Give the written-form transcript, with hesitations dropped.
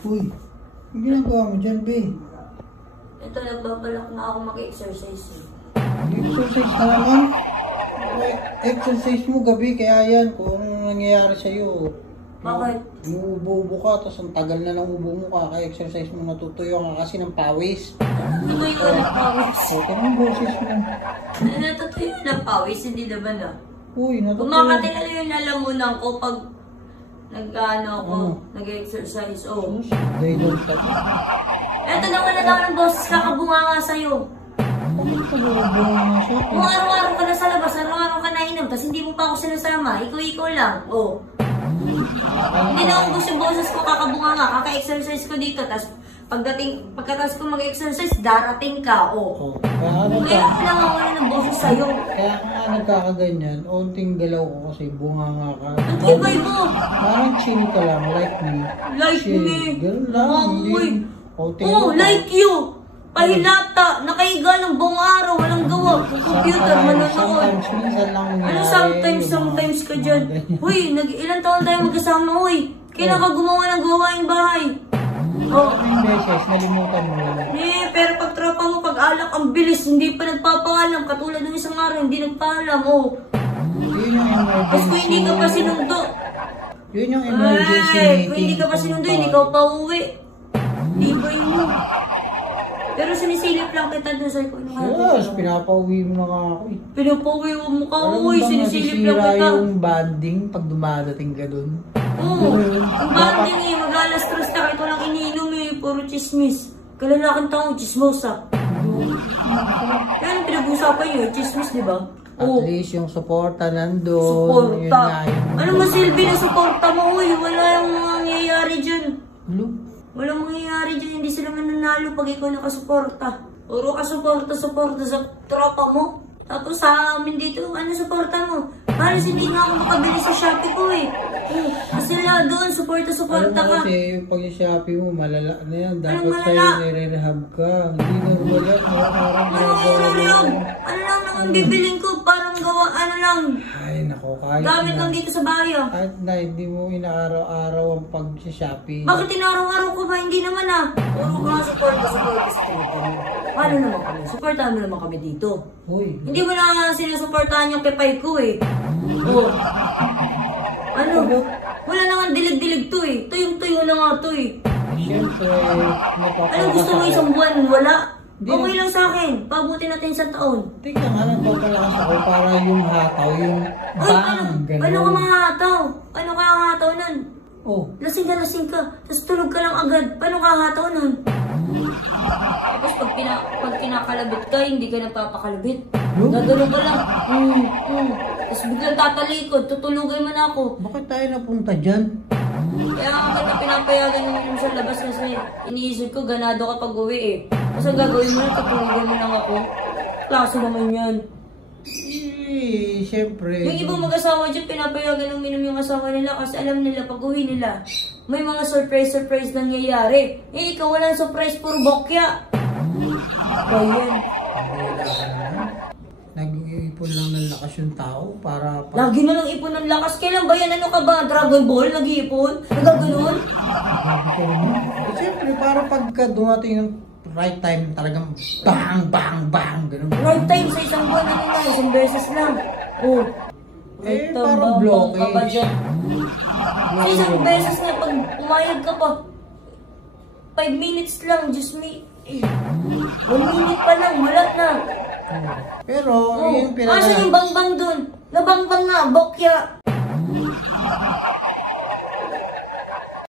Uy, ang ginagawa mo dyan, be? Ito, nagbabalak na ako mag-exercise eh. Exercise na naman. Exercise mo gabi, kaya yan. Kung ano nangyayari sa'yo. Bakit? Ubo-ubo ka, tapos ang tagal na ng ubo mo, kaka-exercise mo, natutuyo ka kasi ng pawis. Natutuyo ka ng pawis. Okay ang boses mo. Natutuyo ng pawis, hindi naman ah. Uy, natutuyo. Kumakatingala yung lalamunan ko pag nag-exercise. Oh. Daydol ka to. Eto na wala na ako ng boses, kakabunga nga sa'yo. Bakit ka bumabunga nga siya? Kung araw-araw ka na sa labas, araw-araw ka na inom, tapos hindi mo pa ako sinasama, ikaw lang. Oh. Hindi na ubos yung boses ko, kakabunga nga, kaka-exercise ko dito, tapos pagkatapos ko mag-exercise, darating ka, oh. Kaya ako lang ako ng boses sa'yo. Kaya ka nga nagkakaganyan, onting galaw ko kasi bunga nga ka. Ang tibay mo! Parang chill ka lang, like me. Like chill. me? Ganun lang, hindi. Oh, like you! Pahilata, nakahiga ng buong araw, walang gawa. Computer, manonood. Sometimes, minsan lang Ano sometimes ka dyan? Huy, ilang taon tayo magkasama, huy. Kailan ka gumawa ng gawaing bahay? Oh. Maraming beses, nalimutan mo lang. Pero pag tropa mo, pag alak, ang bilis, hindi pa nagpapaalam. Katulad ng isang araw, hindi nagpaalam, oh. Yun yung emergency. Tapos kung hindi ka pa sinundo. Yun yung emergency meeting. Kung hindi ka pa sinundo, hindi ka pa uwi. Libay mo. Pero sinisilip lang kita doon sa ikaw. Yes, pinapauwi mo na nga ako eh. Pinapauwi mo ka, uy, sinisilip lang kita. Yung banding pag dumadating ka doon. Oo, yung banding eh, mag-alas 3 na ito lang ininom eh, puro chismis. Kalalaking tao, chismosa. Yan, pinag-usapan yun, chismis, di ba? At least yung suporta nandun. Suporta? Ano masilbi na suporta mo, uy? Wala yung nangyayari dyan. Walang mangyayari dyan, hindi sila mananalo pag ikaw nakasuporta. Puro ka suporta sa tropa mo. Tapos sa amin dito, ano suporta mo? Halos hindi nga ako makabili sa Shopee ko eh. Kasi doon, suporta ka. Alam mo kasi, pag yung Shopee mo, malala na yan. Dapat sa'yo nire-rehab ka. Hindi na wala, araw-araw rehab. Ano lang naman bibiling ko, parang gawa, ano lang. Ay, nako, kahit gamit lang dito sa bahay ah. Kahit na, hindi mo inaaraw-araw ang pag-Shopee. Bakit inaraw-araw ko ba? Hindi naman ah. Puro ka suporta sa tropa mo. Paano naman kami? Suportahan mo naman kami dito. Uy. Hindi mo na sinusuportahan yung kepay ko eh. Oh. Ano? Wala na nga dilig-dilig to eh. Tuyong-tuyo na nga to eh. Siyempre, ano gusto mo isang buwan? Wala? Okay lang sa akin. Pabuti natin sa taon. Tingnan nga, nagpapalakas ako para yung hataw, yung bang, gano'n. Ano ka mga hataw? Ano ka hataw nun? Oh. Lasing ka. Tapos tulog ka lang agad. Paano ka hataw nun? Tapos pag kinakalabit ka, hindi ka nagpapakalabit. Gagano ka lang. Tapos biglang tatalikod, tutulugay mo na ako. Bakit tayo napunta dyan? Kaya nga kita pinapayagan naman sa labas kasi iniisip ko ganado ka pag uwi eh. Tapos ang gagawin mo na, tutulugay mo lang ako. Klase naman yan. Eh, siyempre. Yung ibang mag-asawa dyan, pinapayagan ng minum yung asawa nila kasi alam nila pag uwi nila, may mga surprise nangyayari. Eh, ikaw walang surprise, puro bokya. Bayan. Nag-iipon lang ng lakas yung tao para... Lagi na lang ipon ng lakas. Kailan ba yan? Ano ka ba? Dragon Ball? Nag-iipon? Nagaganon? Grabe ka naman. Eh, siyempre, para pagka dumating yung right time, talagang bang, ganun. Right time sa isang buwan, ano na, isang beses lang. Oh. Eh, parang blockage. Sa isang beses nga, pag umayag ka pa, 5 minutes lang, just me. 1 minute pa lang, wala na. Pero, yung asa yung bangbang dun? Nabangbang nga, bokya.